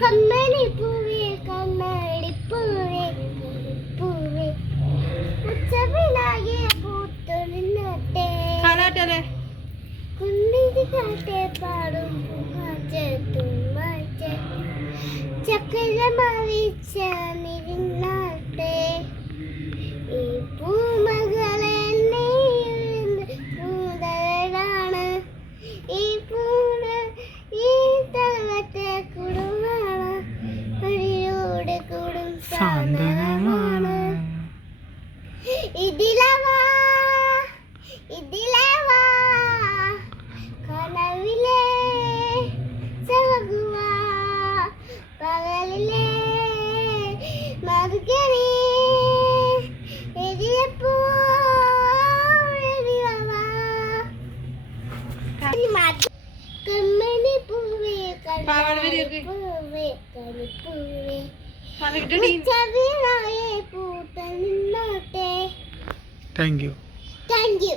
കമ്മണി പൂവേ കണ്ണാടി പൂവേ പൂവേ ഉച്ചവിനാകെ പൂത്തു നിന്നട്ടെ കുന്നിതി കാട്ടെ പാടും പൂമാറ്റ ചക്കരമാവിച്ച നിരുന്നാട്ടെ ഈ പൂമകളെ പൂതലാണ് ഈ പൂണ ഈ തലത്തെ കുടുംബാണ് വഴിയോടെ കൂടും സാന്ത്വനമാണ് ഇതിലവാ കനവിലെ ചവകുവാ പകലിലെ മറുകണി എരിയപ്പോ കമ്മണി പൂവേ പൂവേ കളിപ്പൂവേ ഉച്ചവിനായെ പൂത്ത നിന്നോട്ടെ. Thank U.